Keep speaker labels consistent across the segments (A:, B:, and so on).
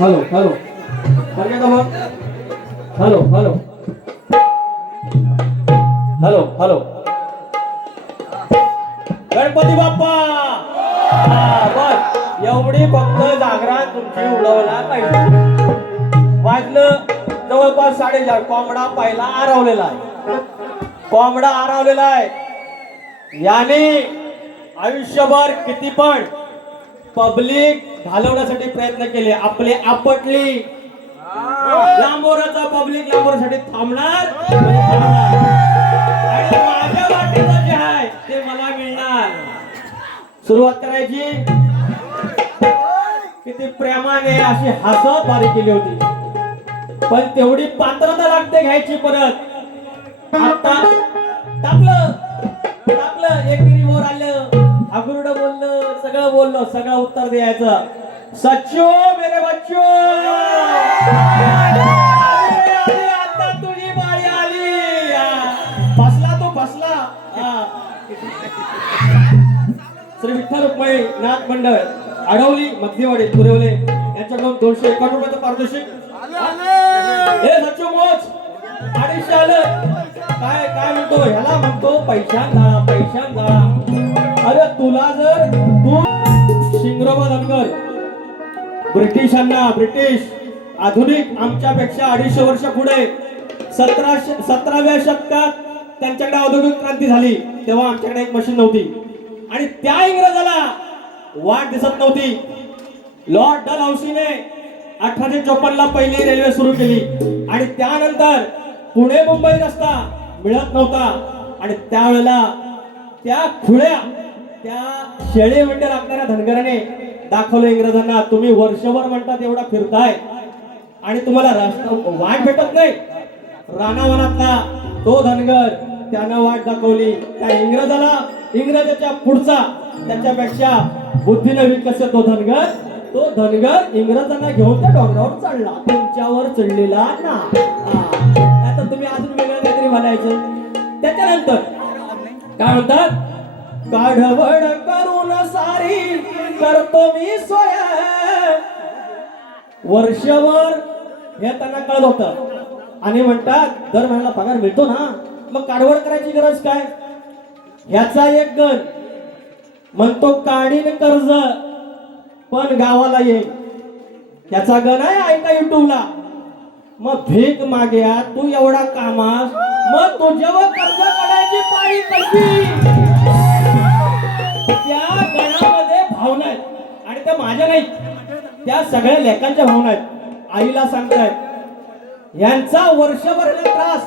A: Hello hello मग hello hello hello hello Ganpati Bappa बस. एवढी फक्त जागरा तुमची उडवला पाहिजे. वाजलं जवळपास साडेचार. कोंबडा पहिला आरवलेला आहे. कोंबडा आरवलेला आहे. याने आयुष्यभर किती पण पब्लिक घालवण्यासाठी प्रयत्न केले. आपले आपटली. लांबोराचा पब्लिक लांबोरासाठी थांबणार. आणि माझ्या वाटेचं जे आहे ते मला मिळणार. सुरुवात करायची. किती प्रेमाने अशी हसत बारी केली होती. पण तेवढी पात्रता लागते घ्यायची परत. आता टाकलं टाकलं वर आलं. आगुरड बोललं सगळं बोललं सगळं उत्तर द्यायचं. सच्चो मेरे बच्चो! आता तुझी बाळी आली फसला तो फसला श्री विठ्ठल रुक्माई नाथ मंडळ अडवली मध्यवाडी पुरवले. यांच्याकडून दोनशे एकावन्न रुपयाचं पारितोषिक. हे सच्चू मोज. अडीचशे आलं. काय काय म्हणतो? ह्याला म्हणतो पैशान जाळा अरे तुला जर तू शिंगरोबा धनगर ब्रिटिशांना ब्रिटिश आधुनिक आमच्यापेक्षा अडीचशे वर्ष पुढे सतराशे सतराव्या शतकात त्यांच्याकडे औद्योगिक क्रांती झाली तेव्हा आमच्याकडे एक मशीन नव्हती. आणि त्या इंग्रजाला वाट दिसत नव्हती. लॉर्ड डल हौसीने अठराशे चोपन्न ला पहिली रेल्वे सुरू केली. आणि त्यानंतर पुणे मुंबई रस्ता मिळत नव्हता. आणि त्यावेळेला त्या खुळ्या त्या शेळे म्हणजे लागणाऱ्या धनगराने दाखवलं इंग्रजांना. तुम्ही वर्षभर म्हणतात एवढा फिरताय. आणि तुम्हाला रस्ता वाट भेटत नाही. रानावनातला तो धनगर त्यानं वाट दाखवली. त्या इंग्रजाला इंग्रजाच्या पुढचा त्याच्यापेक्षा बुद्धीनं विकसित तो धनगर तो धनगर इंग्रजांना घेऊन त्या डोंगरावर चढला. तुमच्यावर चढलेला ना. आता तुम्ही अजून वेगळं काहीतरी म्हणायचं. त्याच्यानंतर काय म्हणतात? काढवड करून सारी करतो मी सोया वर्षभर हे त्यांना कळत होत. आणि म्हणतात दर महिन्याला पगार मिळतो ना. मग काढवड करायची गरज काय? ह्याचा एक गण. म्हणतो काढीन कर्ज पण गावाला येईल त्याचा गण आहे ऐका युट्यूबला. मग भीक मागया तू एवढा कामास मग तुझ्यावर कर्ज या सगळ्या लेखांच्या भावना आहेत. आईला सांगतायत. यांचा वर्षभर त्रास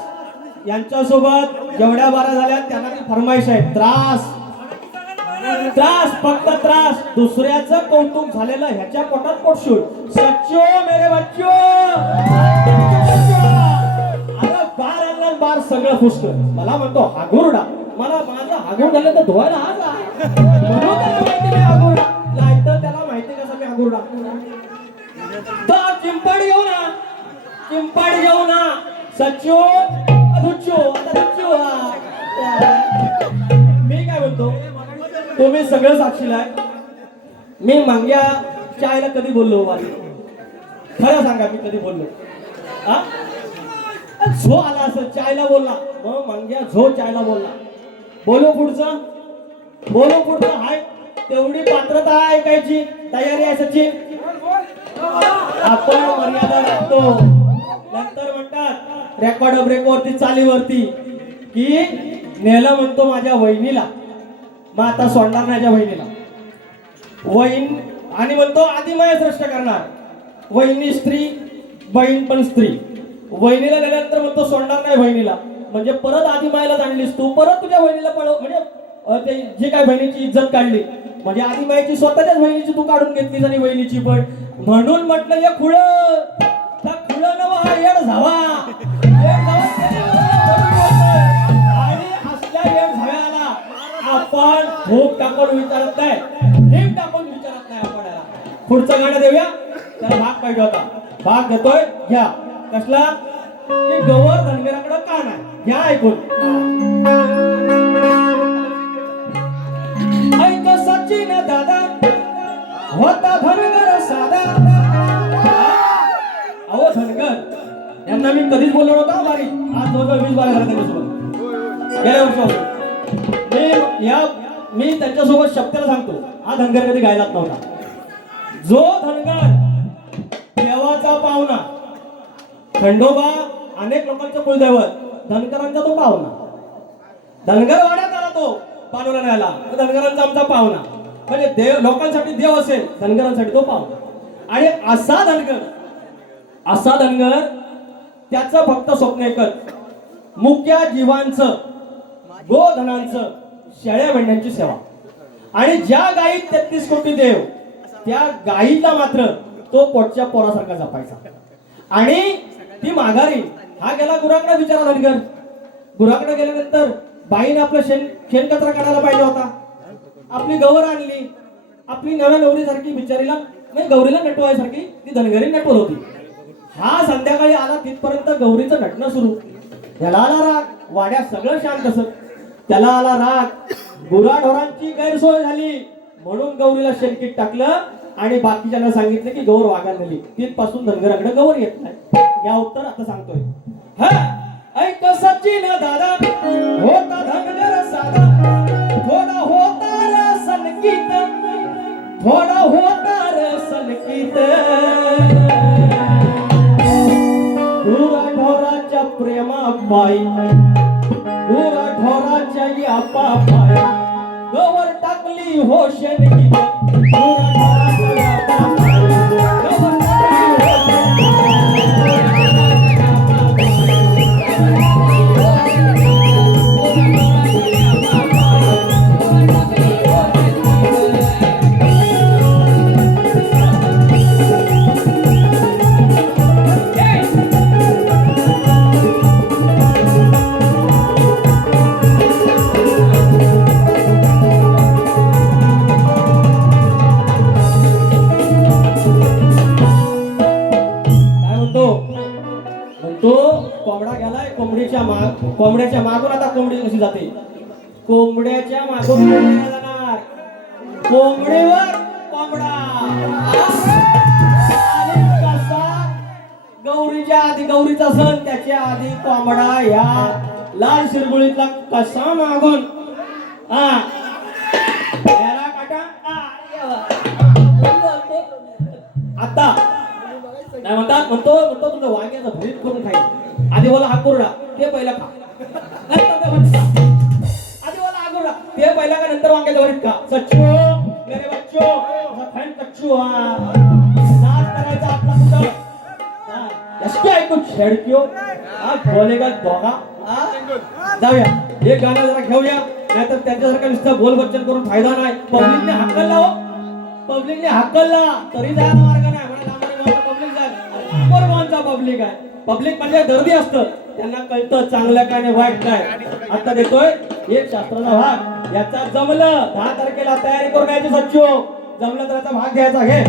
A: यांच्यासोबत जेवढ्या बारा झाल्या त्यांना फरमाईश आहे. त्रास. त्रास फक्त त्रास. दुसऱ्याचं कौतुक झालेलं ह्याच्या पोटात पोटशूट सच्चो मेरे बच्चो! अरे बार अंगण बार सगळं फुसत मला म्हणतो हागुरडा. मला माझं हागुर झालं तर धुवायला हा जा. म्हणून त्याला माहिती मी हागुरडा. लायटर त्याला माहिती कसं मी हागुरडा? तर चिंपाड घेऊ ना. चिंपाड घेऊ ना. सच्चो अधुच्चो आता मी काय म्हणतो? तुम्ही सगळं साक्षीला मी मांग्या चायला कधी बोललो वाली? खरं सांगा मी कधी बोललो? हा? झो आला असं चायला बोलला. मग मांग्या झो चायला बोलला. बोलो पुढचं? बोलो पुढचं? हाय. तेवढी पात्रता ऐकायची तयारी आहे सचिन आपण मर्यादा राखतो. नंतर म्हणतात रेकॉर्ड ब्रेकवरती चालीवरती की नेलं म्हणतो माझ्या वहिनीला. मग आता सोडणार माझ्या वहिनीला. वहीन आणि म्हणतो आदिमाया श्रेष्ठ करणार. वहिनी स्त्री बहीण पण स्त्री. वहिनीला गेल्यानंतर म्हणतो सोडणार नाही बहिणीला म्हणजे परत आदिमायाला जाणलीस तू परत तुझ्या बहिणीला पळव म्हणजे ते जी काय बहिणीची इज्जत काढली. म्हणजे आदिमायाची स्वतःच्याच बहिणीची तू काढून घेतलीस आणि बहिणीची पण. म्हणून म्हटलं हे खुळ. त्या खुळ नवा हा येड झावा. आणि असल्या येड झाव्याला आपण भूक टाकून विचारत नाही. भीम टाकून विचारत नाही आपण पुढचं गाणं देऊया. त्याला भाग पाहिजे होता. भाग देतोय घ्या. कसला? की गवर धनगराकडे का नाही? घ्या ऐकून. ऐक सचिन दादा होता धनगर साधा. अहो धनगर. यांना मी कधीच बोललो नव्हतो बारी. आज जवळजवळ वीस बारा झाला गेल्या मी या मी त्यांच्यासोबत शब्दाला सांगतो हा धनगर कधी गायला नव्हता. जो धनगर देवाचा पाहुणा खंडोबा अनेक लोकांच्या कुलदैवत धनकरांचा तो पाहुणा. धनगर वाड्यात आला तो पानोला न्यायला. धनगरांचा आमचा पाहुणा. म्हणजे देव लोकांसाठी देव असेल धनगरांसाठी तो पाव आणि असा धनगर असा धनगर त्याचं फक्त स्वप्न एकच. मुक्या जीवांचं गोधनांचं शेळ्या मेंढ्यांची सेवा. आणि ज्या गायीत तेहतीस कोटी देव त्या गायीला मात्र तो पोटच्या पोरासारखा जपायचा. आणि ती माघारी हा गेला गुराकडे विचारा धनगर. गुराकडे गेल्यानंतर बाईने आपलं शेण शेणकचरा काढायला पाहिजे होता. आपली गवर आणली. आपली नव्या नवरीसारखी बिचारीला नाही गौरीला नटवायसारखी ती धनगरी नटवत होती. हा संध्याकाळी आला तिथपर्यंत गौरीचं नटणं सुरू. त्याला आला राग. वाड्या सगळं शांत असत. त्याला आला राग. गुराढोरांची गैरसोय झाली. म्हणून गौरीला शेणकीत टाकलं आणि बाकीच्यांना सांगितलं की गौर वागायला नेली. तिथपासून धनगराकडे गौर येत नाही. या उत्तर आता सांगतोय. हा ऐक सचिन दादा. होता धनगर साधा. थोडा होता र सनकीत थोडा होता र सनकीत गुरा ढोराच्या प्रेमा पायी गुरा ढोराच्या या पाय गवर टाकली हो शेणकीत गुरा कोंबड्याच्या माग कोंबड्याच्या मागून आता कोंबडी कशी जाते? कोंबड्याच्या मागून कोंबडी जाणार? कोंबडीवर कोंबडा. कसा गौरीच्या आधी गौरीचा सण त्याच्या आधी कोंबडा या लाल शिरगुळीतला कसा मागून? हा. याला काटा. आता. नाही म्हणतात म्हणतो म्हणतो तुझं वांग्याचं भरीत करून खायचं आधी बोला हा कुरडा ते पहिला खा. आधी बोला हा कुरडा ते पहिला का नंतर वांग्याचं वरीत खा. सच्चो मेरे बच्चो असा खाईन कच्चू हा. नाच करायचा आपला कुठं? हा, यशके ऐकू छेडक्यो हा बोलेगा दोघा? जाऊया. हे गाणं जरा घेऊया. नाहीतर त्यांच्यासारखं नुसतं बोल बच्चन करून फायदा नाही. पब्लिकने हाकलला हो. पब्लिकने हाकलला. तरी जायला मार्ग नाही. पब्लिक जाय. पब्लिक आहे? पब्लिक म्हणजे गर्दी असतं. त्यांना कळतं चांगलं काय आणि वाईट काय. आता देतोय एक शास्त्राचा भाग. याचा जमलं. दहा तारखेला तयारी करून घ्यायची सच्चो. जमलं तर याचा भाग घ्यायचा घे.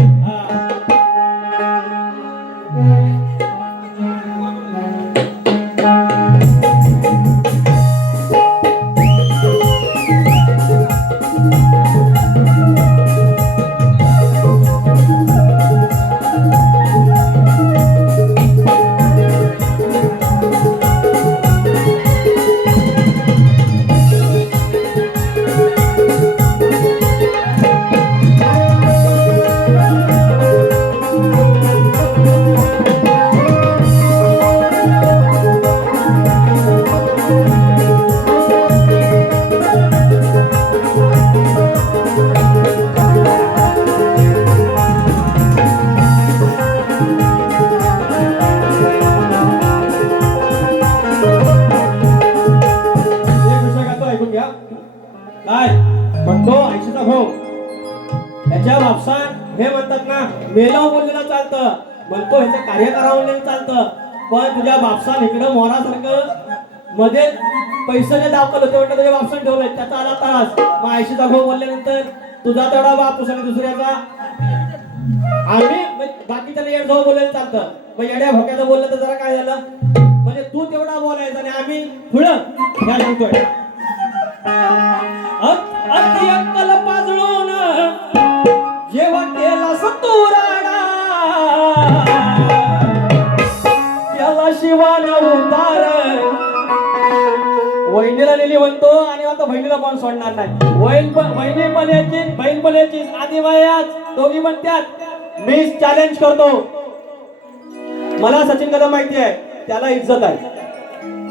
A: हे म्हणतात ना मेलाव बोललेलं चालतं. म्हणतो ह्याचं कार्य करावं चालत. चालतं पण तुझ्या बापसान इकडं मोरासारखं मध्ये पैशाचे दाखवलं ते म्हणतात तुझ्या बापसान ठेवलंय त्याचा आला त्रास. मग ऐशीचा भाऊ बोलल्यानंतर तुझा तेवढा बाप आणि दुसऱ्याचा. आम्ही म्हणजे बाकीच्या येड जाऊ बोलायला चालतं. मग येड्या भोक्याचं बोललं तर जरा काय झालं? म्हणजे तू तेवढा बोलायचा आणि आम्ही पुढं ह्या सांगतोय त्याला उतार वहिनीला नेली म्हणतो आणि आता बहिणीला पण सोडणार नाही? वहीन वहिनी पण यायची बहीण पण यायची आधी वयाच दोघी पण त्यात मी चॅलेंज करतो. मला सचिन कदम माहिती आहे त्याला इज्जत आहे.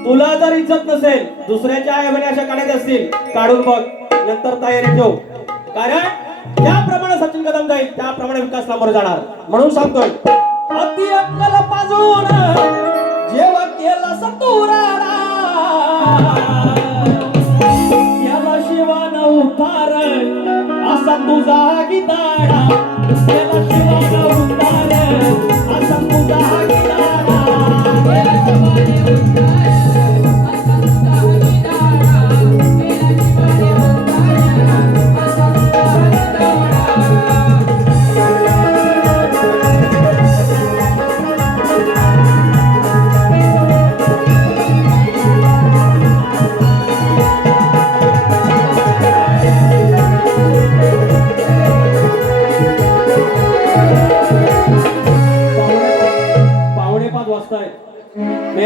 A: तुला जर इज्जत नसेल दुसऱ्याच्या आई बहिणी अशा काढायच्या असतील काढून बघ नंतर तयारी ठेव. कारण ज्याप्रमाणे सचिन कदम जाईल त्याप्रमाणे विकास सामोरे जाणार. म्हणून सांगतोय अति अक्कल पाजून केला सतुराडा. याला शिवान उतार असा तुझा गिताडा याला शिवान उतार असा तुझा गिताडा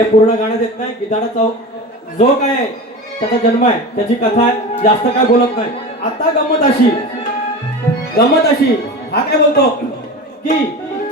A: पूर्ण गाणं देत नाही. गिटाराचा जो काय आहे, त्याचा जन्म आहे. त्याची कथा आहे. जास्त काय बोलत नाही. आता गमत अशी. गमत अशी. हा काय बोलतो? की